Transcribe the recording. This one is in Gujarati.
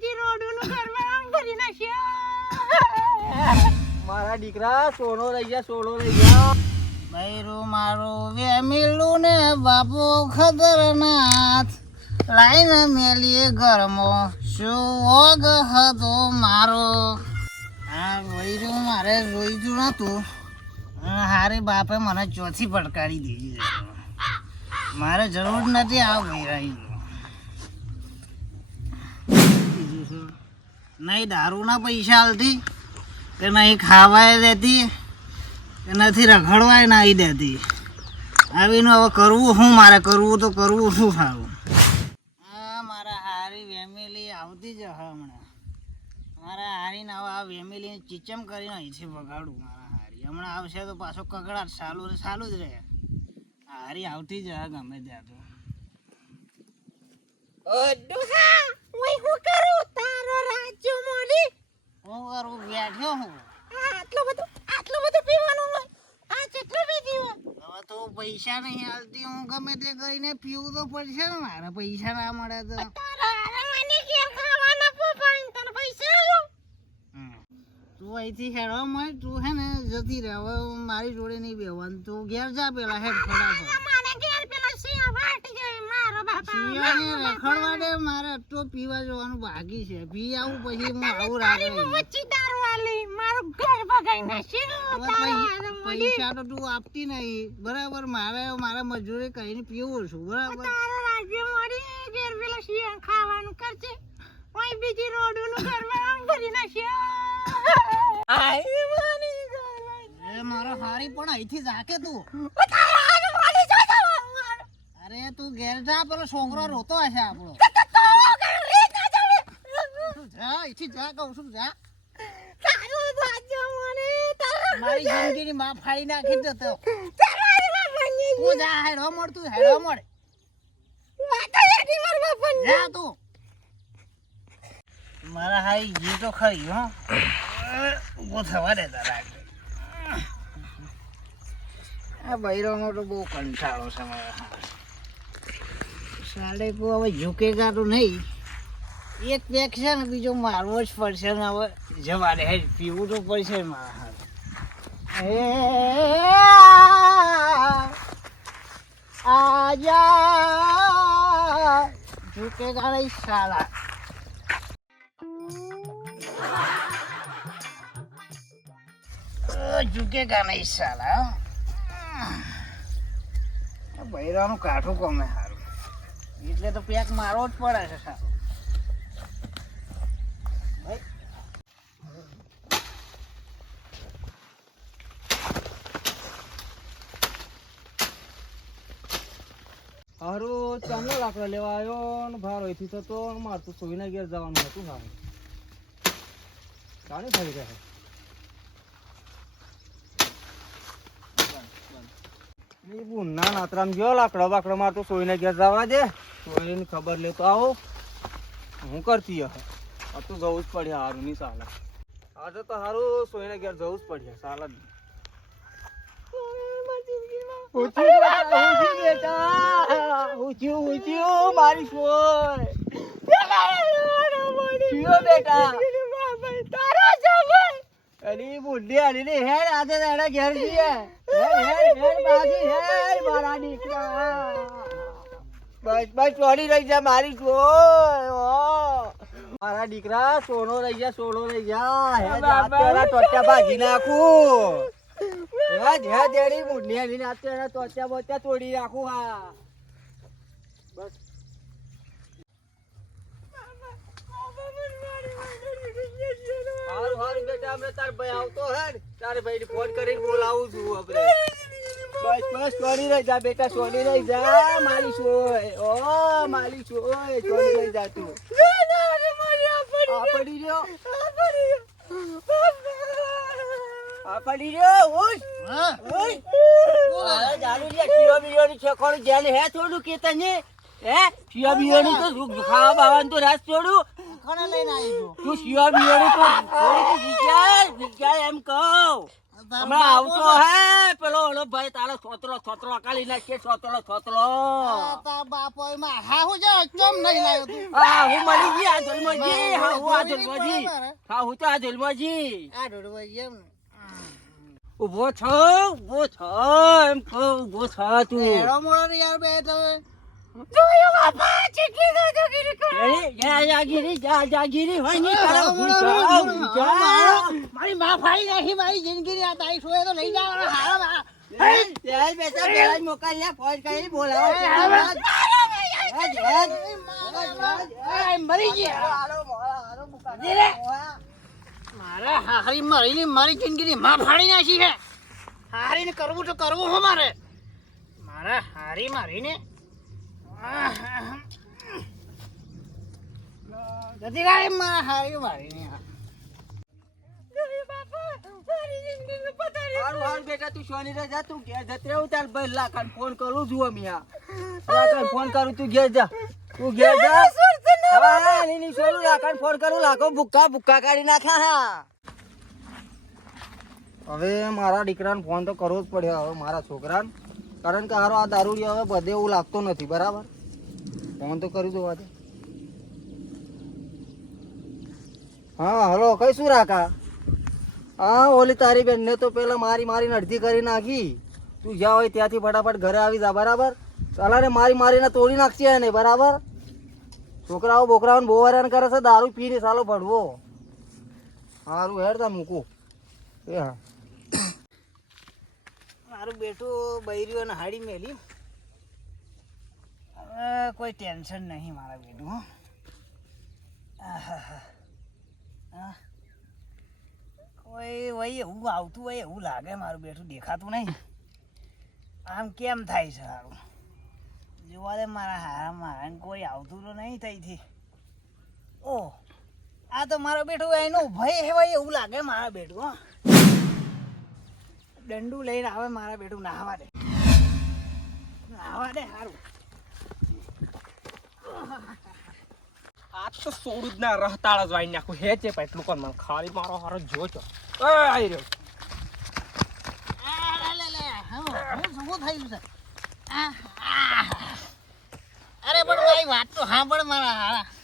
બીજી રોડનું ઘરમાં ભરી નાખ્યો. મારા દીકરા સોનો લઈ ગયા, સોનો લઈ ગયા. બૈરું મારું વેમિલું ને બાપુ ખતરનાથ લાઈને મેલી ઘરમાં શું ઓગ હતો મારો. આ બૈરું મારે જોઈતું નતું, હારી બાપે મને ચોથી પડકારી દીધી. મારે જરૂર નથી આ બૈરાઈ. નહીં દારૂના પૈસા હાલતી કે નહીં ખાવાય દેતી કે નથી રખડવાય નાહી દેતી. આવીને હવે કરવું શું મારે, કરવું તો કરવું શું સારું. હા મારા હારી ફેમિલી આવતી જ હમણાં. મારા હારીને હવે આ ફેમિલીને ચીચમ કરીને અહીંથી વગાડું. મારા હારી હમણાં આવશે તો પાછો કકડાટ ચાલુ જ રહે. હારી આવતી જ ગમે ત્યાં તો. ડોહા ઓય હું કરું તારો રાજ્ય મોલી. હું કરું બેઠ્યો હું. આટલું બધું પીવાનું હોય. આ કેટલું પી દીધું. હવે તો પૈસા નહીં હાલતી, હું ગમે તે કરીને પીવું તો પડશે ને. મારે પૈસા ના મળે તો તારા મને કેમ ખાવાના પોપાઈ તને પૈસા આલો. તું અહીંથી હેડવા મળ. તું હે ને જતી રહે. હવે મારી જોડે નહીં બેવાનું. તું ઘેર જા પેલા હેડ ફટાફટ. મને ઘેર પેલા સિયા વાટી જાય મારો બાપા. સિયાને રખડવા દે. મારે તો પીવા જવાનું બાકી છે. પી આવું પછી હું આવું રાખે. મચ્છી દારૂ આલી મારું ઘર બગાઈ નાખ્યું. પૈસા તો તું આપતી નહીં બરાબર. મારે મજૂરી કરીને પીવું છું બરાબર. તારા રાજ્ય મળી ઘેર પેલા સિયા ખાવાનું કરજે. ઓય બીજી રોડનું ઘરમાં ભરી નાખ્યો. આઈ માની ઘર એ મારો હારી પણ અહીંથી જાકે તું. તારા હાથ મળી જાય માર. અરે તું ઘેર જા. પેલો છોકરો રોતો હશે આપણો. જા અહીંથી જા કહું છું. જા. તારું રાજ્ય મળી તારા મારી જિંદગીની માં ફાડી નાખી જતો. તારા બની તું જા. હેડવા મળ. તું હેડવા મળ. વાતા યાદી માર બાપા. જા તું. મારા હાઈ જે તો ખરી હો. ઊભો થવા દે તારા. આ બૈરાનો તો બહુ કંટાળો છે મારા. સાડે કો હવે ઝૂકેગા તો નહીં. એક પેક છે ને બીજો મારવો જ પડશે ને. હવે જવા દે. પીવું તો પડશે મારા હાથ. આજા ઝૂકેગા નહીં સાલા. ઝૂકેગા નહીં સાલા. બૈરાનું કાઠું કોમે સારું એટલે તો પેક મારવો જ પડે છે સારું. હારું ચાંદલો લાકડો લેવા આવ્યો ને ભાર અહીંથી થતો મારતું સોઈના ઘેર જવાનું હતું. સારું ચાલે થઈ રહે. ના નાતરામ ગયો લાકડો બાકડો મારતું સોઈને ઘેર જવા દે. સોઈની ખબર લેતો આવો હું કરતી હશે. આ તો જવું જ પડે. હારું નહીં ચાલે. આજે તો હારું સોઈને ઘેર જવું જ પડે. ચાલે જ મારી સોય બેટા. અલી બુઢી અલી ને હેડ આજે એના ઘેર જઈએ. મારા દીકરા બસ ચોરી રહી જા મારી સોય. મારા દીકરા સોનો રહી જા, સોનો રહી જા. ટોચા ભાજી નાખું. તોડી નાખું. હા બસ હારું બેટા. અમે તાર ભાઈ આવતો હે ને તારે ભાઈ ફોન કરીને બોલાવું છું. આપણે બસ સોની રહી જા બેટા. સોની રહી જા મારી સોય. ઓ મારી સોય સોની રહી જા તું. પડી રહ્યો પડી રહ્યો. થોડું કે તને હે શિયા બિયાણી તો ખાવા બાવાનું તો રાસ છોડું. કોને લઈને આવી તું? તું શિયા બિયાણી તો વિચાર એમ કહું. તારો હમણાં બાપો આવતો હે પેલો ઓલો ભાઈ તારો છોતરો કાઢી નાખીએ છોતરો આ તાર બાપો એમાં હા હું જો કેમ નહીં લાવ્યો તું હા હું મળી ગઈ આ જન્મજી હા હું આ જન્મજી હા હું તો આ જન્મજી આ ઢોળવા જેમ ને ઉભો છો એમ કહું ઉભો છો તું એડો મોડો ને યાર બે તો જોયો બાપા ચીકી દાદાગીરી કરે જાગીરી હોય ની તારા મારી માં ફાડી નાખી મારી જિંદગી આ તારી સોય તો લઈ જાવ હારા તેજ બેટા પેલા જ મોકલ્યા ફોન કરી બોલાવો મરી ગયા મારા હારી મરીને મારી જિંદગી માં ફાડી નાખી છે હારીને કરવું તો કરવું હો મારે મારા હારી મારીને જતી ગાય મારા હારી મારીને જોયો બાપા મારી જિંદગીનું પતારી હારું બેટા તું સોની રે જા તું ઘેર જતે રહું તાર ભાઈ લાખાન ફોન કરું જુઓ મિયા લાખાન ફોન કરું તું ઘેર જા હા ની સોલું લાખાન ફોન કરું લાખો ભૂક્કા કાઢી નાખા હા હવે મારા દીકરાને ફોન તો કરવો જ પડ્યો હવે મારા છોકરાને કારણ કે હારો આ દારૂડી હવે બધે એવું લાગતો નથી બરાબર ફોન તો કરી દો આજે હા હલો કઈ શું રાખા હા ઓલી તારી બેનને તો પેલા મારીને અડધી કરી નાખી તું જ્યાં હોય ત્યાંથી ફટાફટ ઘરે આવી જા બરાબર ચાલા ને મારીને તોડી નાખશે ને બરાબર છોકરાઓ બોકરાઓને બહુ હેરાન કરે છે દારૂ પીને સાલો ભણવો સારું હેડતા મૂકું એ હા મારું બેટું બૈરીઓ ને હાડી મેલી હવે કોઈ ટેન્શન નહીં મારા બેટું હો કોઈ વહી એવું આવતું હોય એવું લાગે મારું બેઠું દેખાતું નહીં આમ કેમ થાય છે સારું જોવા દે મારા હારામાં કોઈ આવતું તો નહીં થઈથી ઓહ આ તો મારો બેઠું એનો ભય હોય એવું લાગે મારા બેઠું હો દંડુ લઈને આવે મારા બેઠું નાહવા દે સારું આ તો સોડું જ ના રહતાળ જ વાઈ નાખું હે છે એટલું કોણ મને ખાલી મારો હારો જો છો આવી રહ્યો શું થયું છે અરે પણ મારી વાત તો સાંભળ મારા હારા